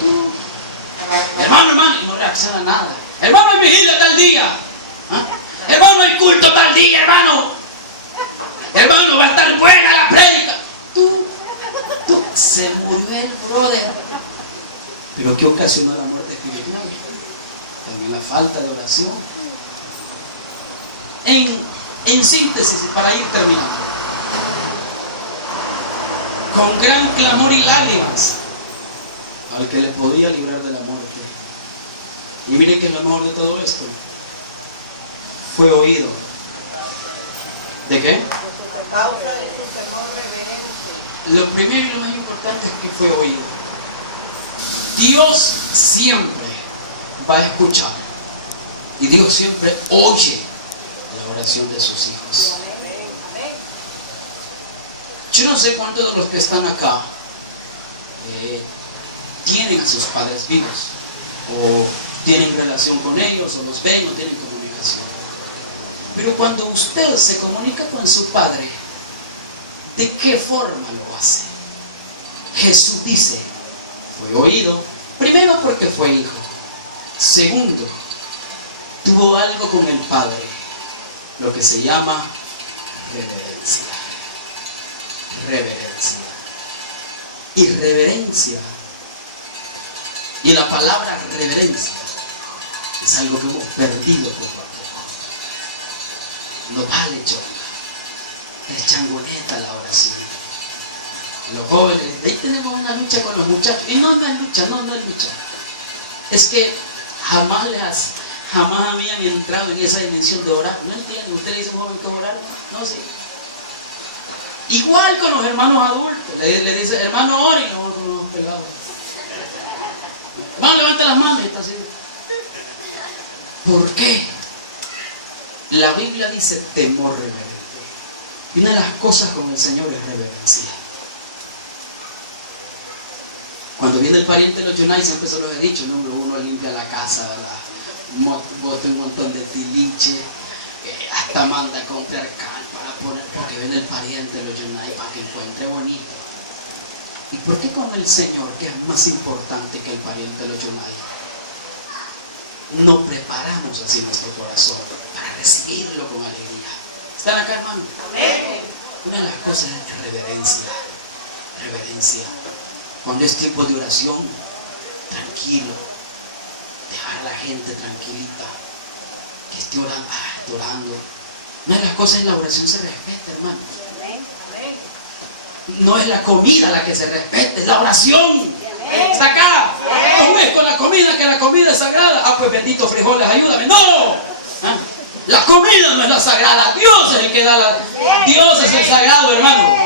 Hermano, y no reacciona a nada. Hermano, hay vigilia tal día. Hermano, hay culto tal día, hermano. Hermano, va a estar buena la prédica. Se murió el brother. ¿Pero qué ocasionó la muerte espiritual? También la falta de oración. En síntesis, para ir terminando, con gran clamor y lágrimas, al que le podía librar de la muerte. Y miren que es lo mejor de todo esto. Fue oído. ¿De qué? Por causa de su temor reverencia. Lo primero y lo más importante es que fue oído. Dios siempre va a escuchar. Y Dios siempre oye la oración de sus hijos. Yo no sé cuántos de los que están acá tienen a sus padres vivos, o tienen relación con ellos, o los ven, o tienen comunicación. Pero cuando usted se comunica con su padre, ¿de qué forma lo hace? Jesús dice, fue oído, primero porque fue hijo, segundo, tuvo algo con el padre, lo que se llama reverencia. Reverencia. Y reverencia. Y la palabra reverencia es algo que hemos perdido poco a poco. No vale chonga. Es changoneta la oración. Los jóvenes, ahí tenemos una lucha con los muchachos. Y no es lucha, no es lucha. Es que jamás habían entrado en esa dimensión de orar. ¿No entienden? Usted le dice a un joven que orar, no sé. Igual con los hermanos adultos. Le dice, hermano, ore, y no con los pelados. Hermano, levante las manos. Está así. ¿Por qué? La Biblia dice temor reverente. Y una de las cosas con el Señor es reverencia. Cuando viene el pariente de los Yonai, siempre se los he dicho, número uno, limpia la casa, ¿verdad? Bota un montón de tiliche, hasta manda a comprar cal para poner, porque viene el pariente de los Yonai para que encuentre bonito. ¿Y por qué con el Señor, que es más importante que el pariente de los Yonai, no preparamos así nuestro corazón para recibirlo con alegría? ¿Están acá, hermano? Amén. Una de las cosas es reverencia. Reverencia. Cuando es tiempo de oración, tranquilo. Dejar a la gente tranquilita. Que esté orando. Una de las cosas en la oración se respeta, hermano. No es la comida la que se respeta, es la oración. Está acá. No ves con la comida, que la comida es sagrada. Ah, pues bendito frijoles, ayúdame. ¡No! ¿Ah? La comida no es la sagrada. Dios es el que da la... Dios es el sagrado, hermano.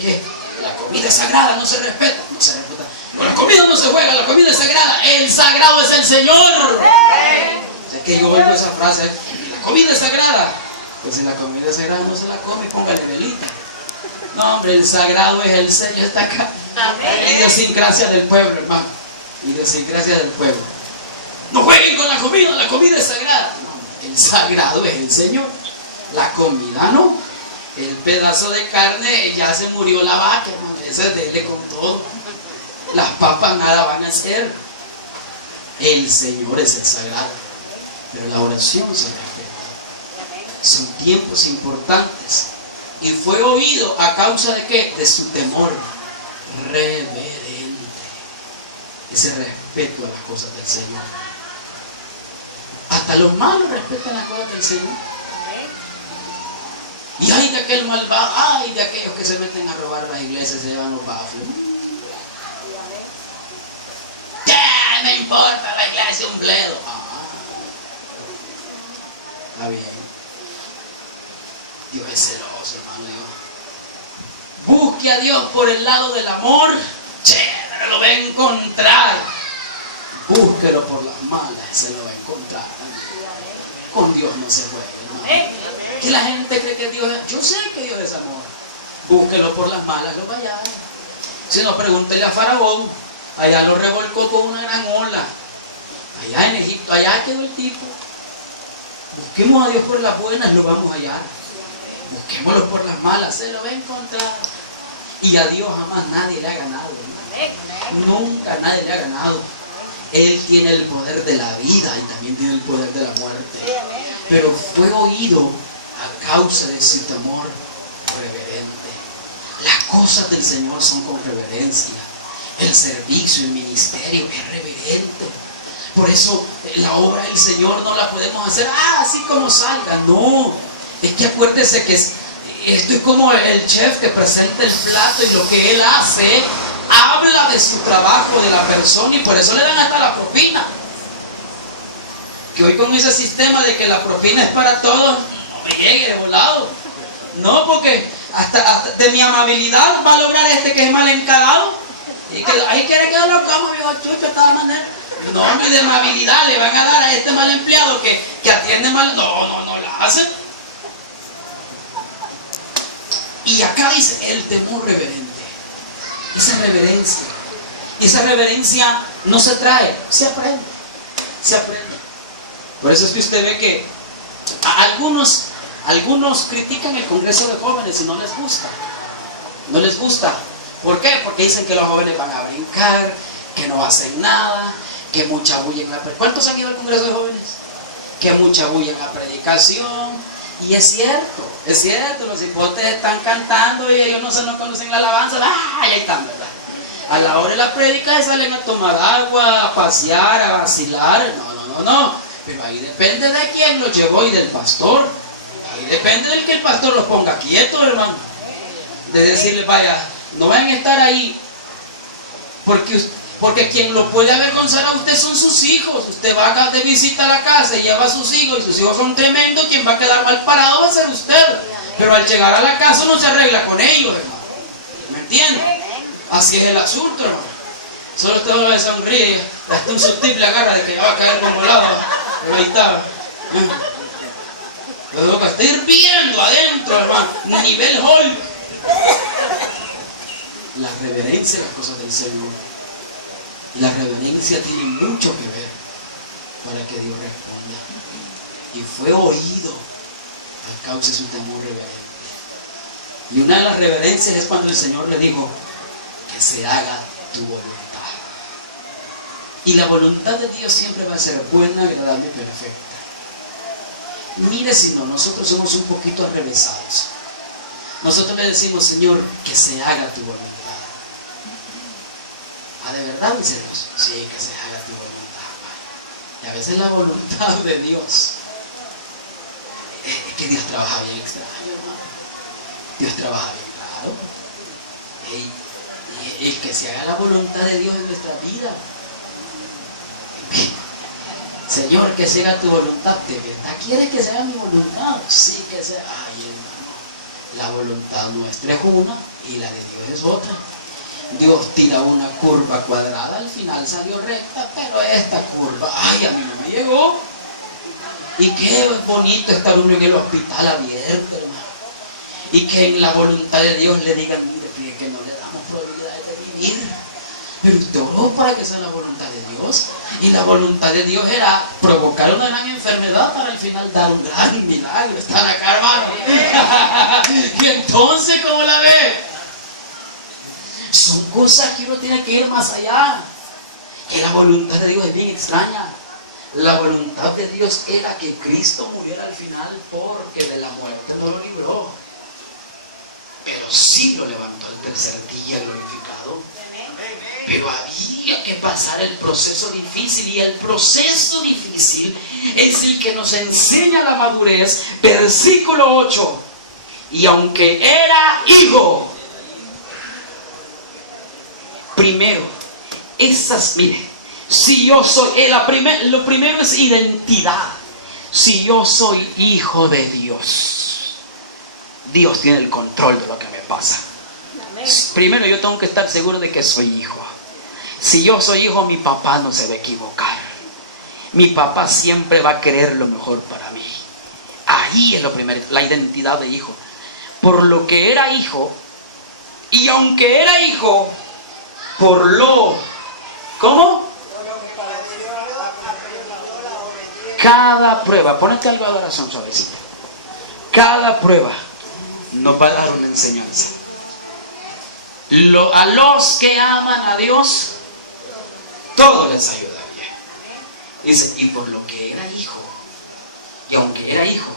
¿Qué? La comida es sagrada, no se respeta. No se respeta. Con la comida no se juega, la comida es sagrada. El sagrado es el Señor. Es que yo oigo esa frase. La comida es sagrada. Pues si la comida es sagrada, no se la come, póngale velita. No, hombre, el sagrado es el Señor. Está acá. Idiosincrasia del pueblo, hermano. Idiosincrasia del pueblo. No jueguen con la comida es sagrada. No, el sagrado es el Señor. La comida no. El pedazo de carne, ya se murió la vaca, hermano. Ese dele con todo. Las papas nada van a hacer. El Señor es el sagrado. Pero la oración se respeta. Son tiempos importantes. Y fue oído a causa de ¿qué? De su temor reverente. Ese respeto a las cosas del Señor. Hasta los malos respetan las cosas del Señor. Y hay de aquel malvado, ay de aquellos que se meten a robar a las iglesias, se llevan los bafles. ¿Qué me importa la iglesia un bledo? Está bien. Dios es celoso, hermano. Dios. Busque a Dios por el lado del amor, chévere, lo va a encontrar. Búsquelo por las malas, se lo va a encontrar. Con Dios no se juega, ¿no? Que la gente cree que Dios es... Yo sé que Dios es amor. Búsquelo por las malas, lo va a hallar. Si no, pregúntele a Faraón. Allá lo revolcó con una gran ola. Allá en Egipto, allá quedó el tipo. Busquemos a Dios por las buenas, lo vamos a hallar. Busquémoslo por las malas, se lo va a encontrar. Y a Dios jamás nadie le ha ganado, ¿no? Nunca nadie le ha ganado. Él tiene el poder de la vida y también tiene el poder de la muerte. Pero fue oído a causa de su temor reverente. Las cosas del Señor son con reverencia. El servicio, el ministerio es reverente. Por eso la obra del Señor no la podemos hacer así como salga. No, es que acuérdese que esto es como el chef que presenta el plato y lo que él hace habla de su trabajo, de la persona, y por eso le dan hasta la propina. Que hoy con ese sistema de que la propina es para todos, no me llegue de volado. No, porque hasta de mi amabilidad va a lograr que es mal encarado. Y que ahí quiere que yo lo como, viejo chucho, de todas maneras. No, ni de amabilidad le van a dar a este mal empleado que atiende mal. No la hacen. Y acá dice el temor reverente. Esa reverencia. Y esa reverencia no se trae, se aprende. Se aprende. Por eso es que usted ve que algunos critican el Congreso de Jóvenes y no les gusta. No les gusta. ¿Por qué? Porque dicen que los jóvenes van a brincar, que no hacen nada, que mucha bulla en la predicación. ¿Cuántos han ido al Congreso de Jóvenes? Que mucha bulla en la predicación. Y es cierto, los hipotes están cantando y ellos no conocen la alabanza. Ahí están, ¿verdad? A la hora de la predica salen a tomar agua, a pasear, a vacilar. No. Pero ahí depende de quién los llevó y del pastor. Ahí depende del que el pastor los ponga quietos, hermano. De decirle, vaya, no van a estar ahí. Porque quien lo puede avergonzar a usted son sus hijos. Usted va de visita a la casa y lleva a sus hijos y sus hijos son tremendos. Quien va a quedar mal parado va a ser usted. Pero al llegar a la casa no se arregla con ellos, hermano. ¿Me entiende? Así es el asunto, hermano. Solo usted no le sonríe. Hasta un sutil le agarra de que va a caer como lava. Pero ahí está. Lo que está hirviendo adentro, hermano. Nivel Hulk. La reverencia a las cosas del Señor. La reverencia tiene mucho que ver para que Dios responda. Y fue oído a causa de su temor reverente. Y una de las reverencias es cuando el Señor le dijo que se haga tu voluntad. Y la voluntad de Dios siempre va a ser buena, agradable y perfecta. Mire si no, nosotros somos un poquito arrevesados. Nosotros le decimos, Señor, que se haga tu voluntad. ¿De verdad, dice Dios? Sí, que se haga tu voluntad. Y a veces la voluntad de Dios es que Dios trabaja bien extraño, hermano. Dios trabaja bien claro. El que se haga la voluntad de Dios en nuestra vida. Señor, que se haga tu voluntad. ¿De verdad quieres que se haga mi voluntad? Sí, que se haga. Ay, hermano, la voluntad nuestra es una y la de Dios es otra. Dios tira una curva cuadrada, al final salió recta, pero esta curva, ay, a mí no me llegó. Y qué bonito estar uno en el hospital abierto, hermano. Y que en la voluntad de Dios le digan, mire, fíjate que no le damos probabilidades de vivir. Pero usted oró para que sea la voluntad de Dios. Y la voluntad de Dios era provocar una gran enfermedad para al final dar un gran milagro. Estar acá, hermano. Y entonces, ¿cómo la ve? Son cosas que uno tiene que ir más allá. Que la voluntad de Dios es bien extraña. La voluntad de Dios era que Cristo muriera al final porque de la muerte no lo libró. Pero sí lo levantó al tercer día glorificado. Pero había que pasar el proceso difícil. Y el proceso difícil es el que nos enseña la madurez. Versículo 8. Y aunque era hijo, primero, mire, si yo soy, lo primero es identidad. Si yo soy hijo de Dios, Dios tiene el control de lo que me pasa. Primero yo tengo que estar seguro de que soy hijo. Si yo soy hijo, mi papá no se va a equivocar. Mi papá siempre va a querer lo mejor para mí. Ahí es lo primero, la identidad de hijo. Por lo que era hijo, y aunque era hijo, por lo, ¿cómo? Cada prueba, ponete algo de adoración suavecito. Cada prueba nos va a dar una enseñanza. A los que aman a Dios, todo les ayuda bien. Dice, y por lo que era hijo, y aunque era hijo,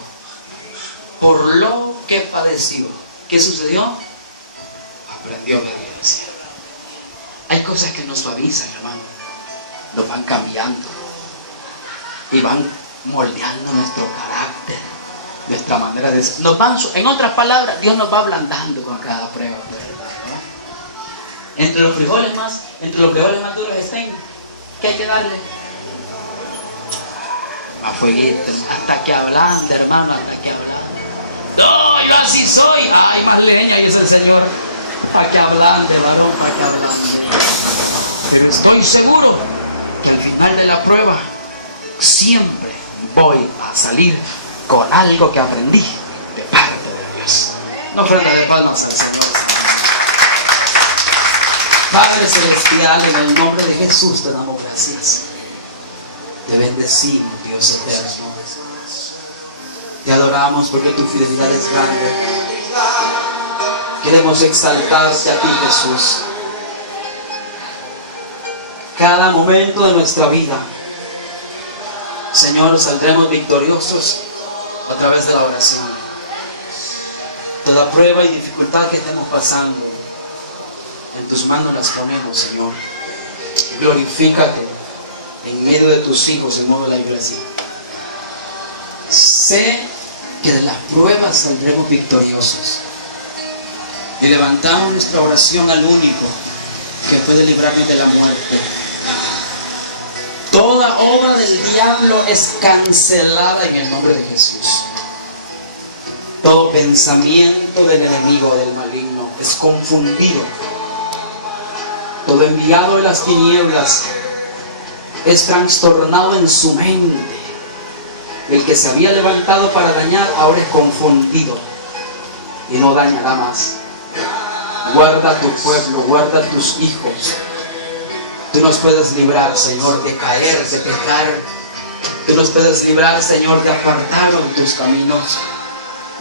por lo que padeció, ¿qué sucedió? Aprendió obediencia. Hay cosas que nos suavizan, hermano. Nos van cambiando. y van moldeando nuestro carácter, nuestra manera de ser. En otras palabras, Dios nos va ablandando con cada prueba, ¿verdad? Entre los frijoles más duros estén, ¿qué hay que darle? A fueguito, hasta que ablande, hermano, hasta que ablande. No, yo así soy. Ay, más leña, dice el Señor. Para que ablande, varón, para que ablande. Pero estoy seguro que al final de la prueba siempre voy a salir con algo que aprendí de parte de Dios. No ofrenda de palmas al Señor. Padre Celestial, en el nombre de Jesús te damos gracias. Te bendecimos, Dios eterno. Te adoramos porque tu fidelidad es grande. Queremos exaltarte a ti, Jesús. Cada momento de nuestra vida, Señor, saldremos victoriosos a través de la oración. Toda prueba y dificultad que estemos pasando, en tus manos las ponemos, Señor. Glorifícate en medio de tus hijos, en medio de la iglesia. Sé que de las pruebas saldremos victoriosos. Y levantamos nuestra oración al único que puede librarme de la muerte. Toda obra del diablo es cancelada en el nombre de Jesús. Todo pensamiento del enemigo, del maligno, es confundido. Todo enviado de las tinieblas es trastornado en su mente. El que se había levantado para dañar ahora es confundido y no dañará más. Guarda a tu pueblo, guarda a tus hijos. Tú nos puedes librar, Señor, de caer, de pecar. Tú nos puedes librar, Señor, de apartarnos de tus caminos.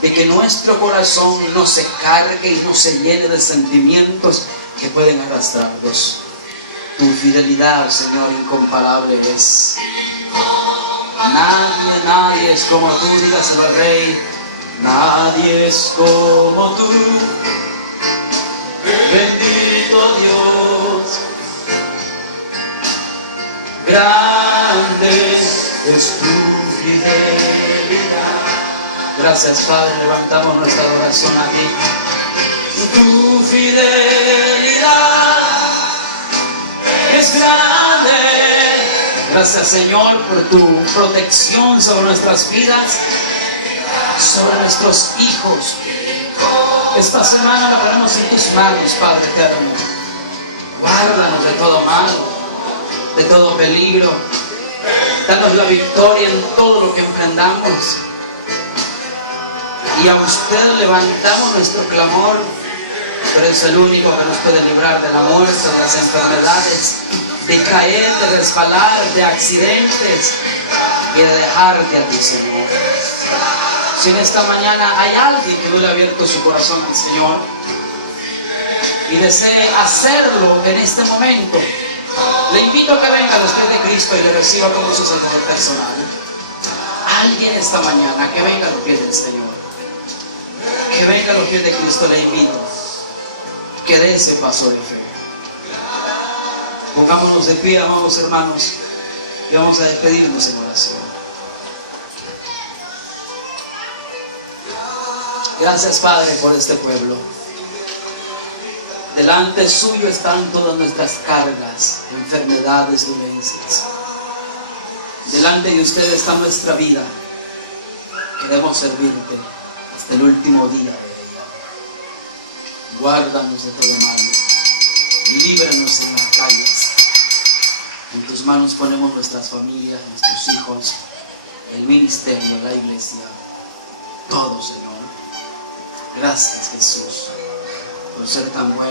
De que nuestro corazón no se cargue y no se llene de sentimientos que pueden arrastrarnos. Tu fidelidad, Señor, incomparable es. Nadie es como tú, dígaselo al Rey. Nadie es como tú. Bendito Dios. Grande es tu fidelidad. Gracias, Padre, levantamos nuestra adoración a ti. Tu fidelidad es grande. Gracias, Señor, por tu protección sobre nuestras vidas, sobre nuestros hijos. Esta semana la ponemos en tus manos, Padre eterno. Guárdanos de todo mal, de todo peligro. Danos la victoria en todo lo que emprendamos. Y a usted levantamos nuestro clamor, pero es el único que nos puede librar de la muerte, de las enfermedades, de caer, de resbalar, de accidentes y de dejarte a ti, Señor. Si en esta mañana hay alguien que no le ha abierto su corazón al Señor y desee hacerlo en este momento, le invito a que venga a los pies de Cristo y le reciba como su Salvador personal. Alguien esta mañana que venga a los pies del Señor, que venga a los pies de Cristo, le invito que dé ese paso de fe. Pongámonos de pie, amados hermanos, y vamos a despedirnos en oración. Gracias, Padre, por este pueblo. Delante suyo están todas nuestras cargas, enfermedades, dolencias. Delante de usted está nuestra vida. Queremos servirte hasta el último día de ella. Guárdanos de todo mal. Líbranos en las calles. En tus manos ponemos nuestras familias, nuestros hijos, el ministerio, la iglesia, todo, Señor. Gracias, Jesús, por ser tan bueno.